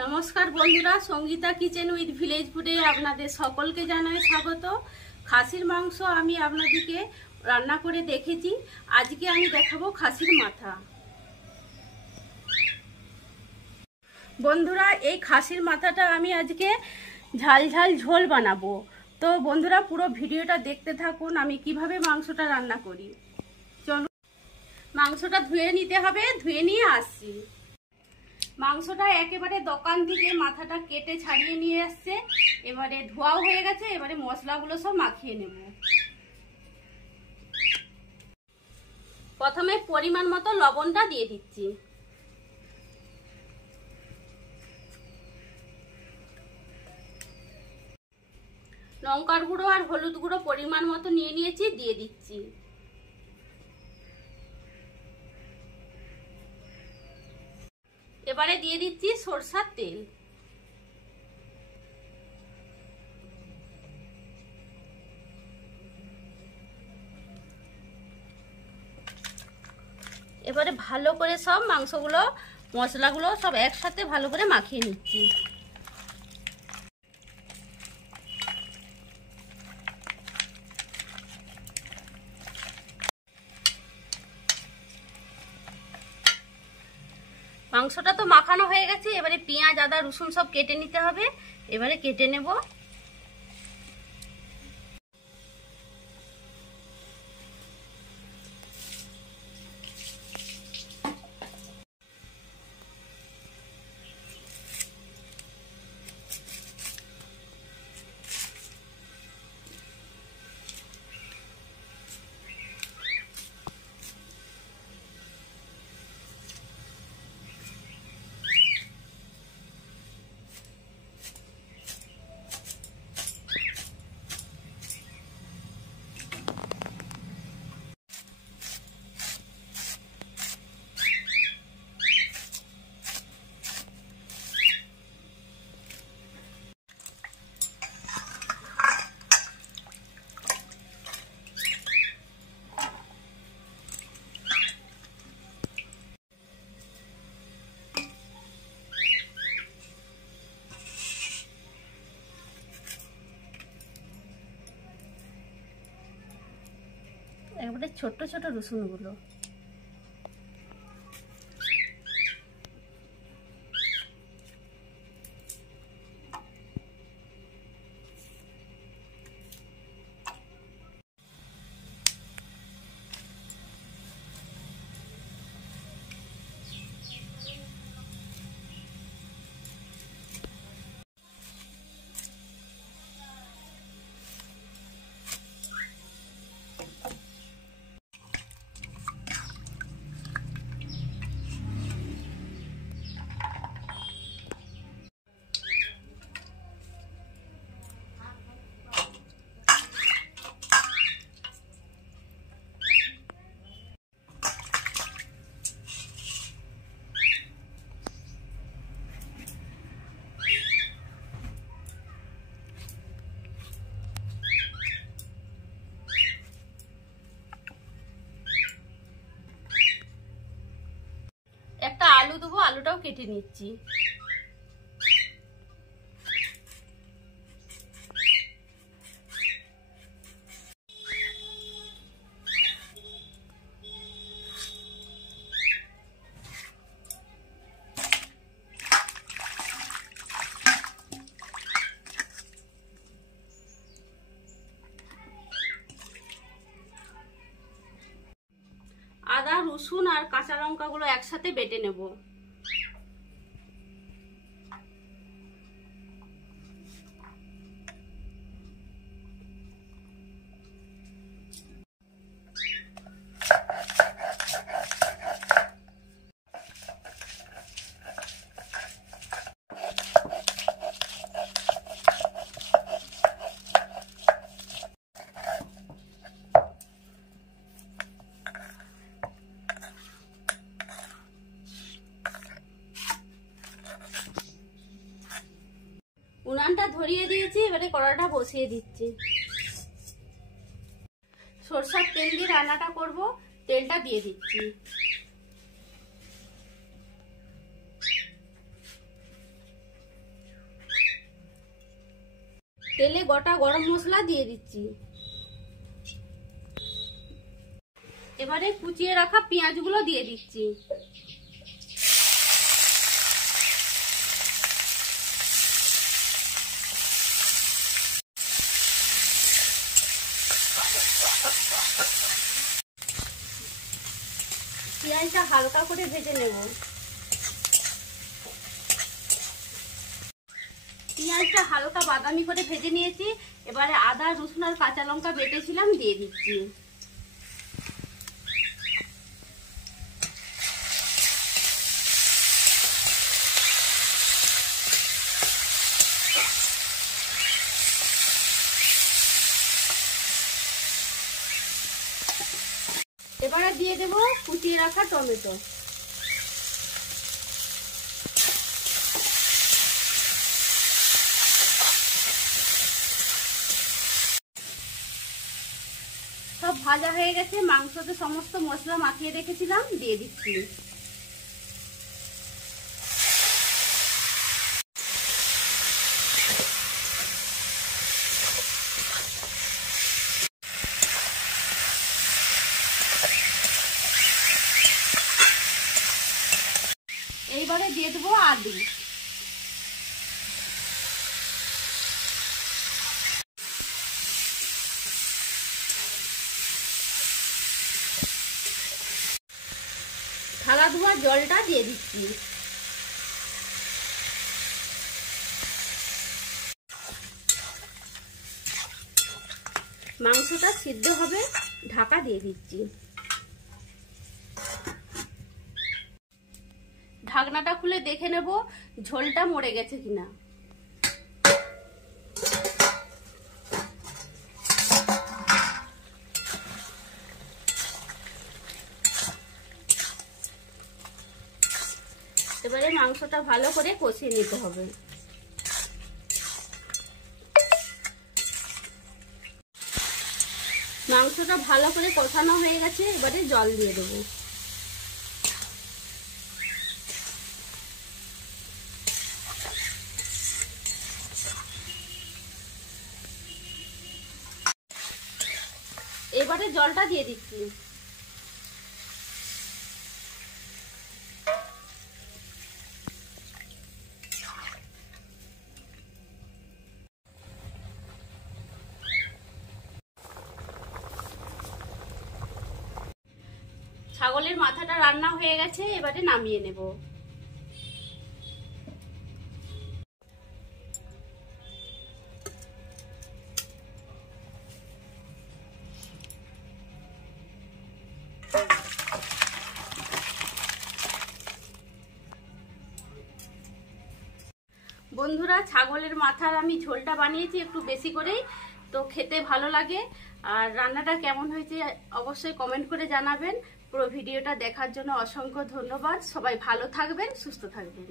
নমস্কার বন্ধুরা, Sangeeta kitchen with village ফুডে আপনাদের সকলকে জানাই স্বাগত। খাসির মাংস আমি আপনাদেরকে রান্না করে দেখেছি। আজকে আমি দেখাবো খাসির মাথা। বন্ধুরা, এই খাসির মাথাটা আমি আজকে ঝাল ঝাল ঝোল বানাবো। তো বন্ধুরা, পুরো ভিডিওটা দেখতে থাকুন আমি কিভাবে মাংসটা রান্না করি। চলুন, মাংসটা ধুয়ে নিতে হবে, ধুয়ে নিয়ে আসছি। মাংসটা একেবারে দোকান থেকে মাথাটা কেটে ছাড়িয়ে নিয়ে আসছে। এবারে ধোয়াও হয়ে গেছে, এবারে মশলাগুলো সব মাখিয়ে নেব। প্রথমে পরিমাণ মতো লবণটা দিয়ে দিচ্ছি। লঙ্কার গুঁড়ো আর হলুদ গুঁড়ো পরিমাণ মতো নিয়ে নিয়েছি, দিয়ে দিচ্ছি। এবারে দিয়ে দিচ্ছি সরষের তেল। এবারে ভালো করে সব মাংসগুলো মশলাগুলো সব একসাথে ভালো করে মাখিয়ে নিচ্ছি। মাংসটা তো মাখানো হয়ে গেছে, এবারে পেঁয়াজ আদা রসুন সব কেটে নিতে হবে। এবারে কেটে নেব। এবারে ছোট ছোট রসুনগুলো একটা আলু দেবো, আলুটাও কেটে নিচ্ছি। আদা রসুন আর কাঁচা লঙ্কাগুলো একসাথে বেটে নেব। উনানটা ধরিয়ে দিয়েছি, এবারে কড়াটা বসিয়ে দিচ্ছি। সরষের তেল দিয়ে রান্নাটা করব, তেলটা দিয়ে দিচ্ছি। তেলে গোটা গরম মশলা দিয়ে দিচ্ছি। এবারে কুচিয়ে রাখা পেঁয়াজগুলো দিয়ে দিচ্ছি। পেঁয়াজটা হালকা করে ভেজে নেব। পেঁয়াজটা হালকা বাদামি করে ভেজে নিয়েছি। এবারে আদা, রসুন আর কাঁচা লঙ্কা বেটেছিলাম দিয়ে দিচ্ছি। এবারে দিয়ে দেব কুচিয়ে রাখা টমেটো। সব ভাজা হয়ে গেছে। মাংসতে সমস্ত মশলা মাখিয়ে রেখেছিলাম দিয়ে দিচ্ছি। এইবারে দিয়ে দেবো আলু। থালা ধোয়া জলটা দিয়ে দিচ্ছি। মাংসটা সিদ্ধ হবে, ঢাকা দিয়ে দিচ্ছি। ঢাকনাটা খুলে দেখে নেব ঝোলটা মরে গেছে কিনা। এবারে মাংসটা ভালো করে কষিয়ে নিতে হবে। মাংসটা ভালো করে কষানো হয়ে গেছে। এবারে জল দিয়ে দেবো। এবারে জলটা দিয়ে দিচ্ছি। ছাগলের মাথাটা রান্না হয়ে গেছে। এবারে নামিয়ে নেব। বন্ধুরা, ছাগলের মাথার আমি ঝোলটা বানিয়েছি একটু বেশি করেই, তো খেতে ভালো লাগে। আর রান্নাটা কেমন হয়েছে অবশ্যই কমেন্ট করে জানাবেন। পুরো ভিডিওটা দেখার জন্য অসংখ্য ধন্যবাদ। সবাই ভালো থাকবেন, সুস্থ থাকবেন।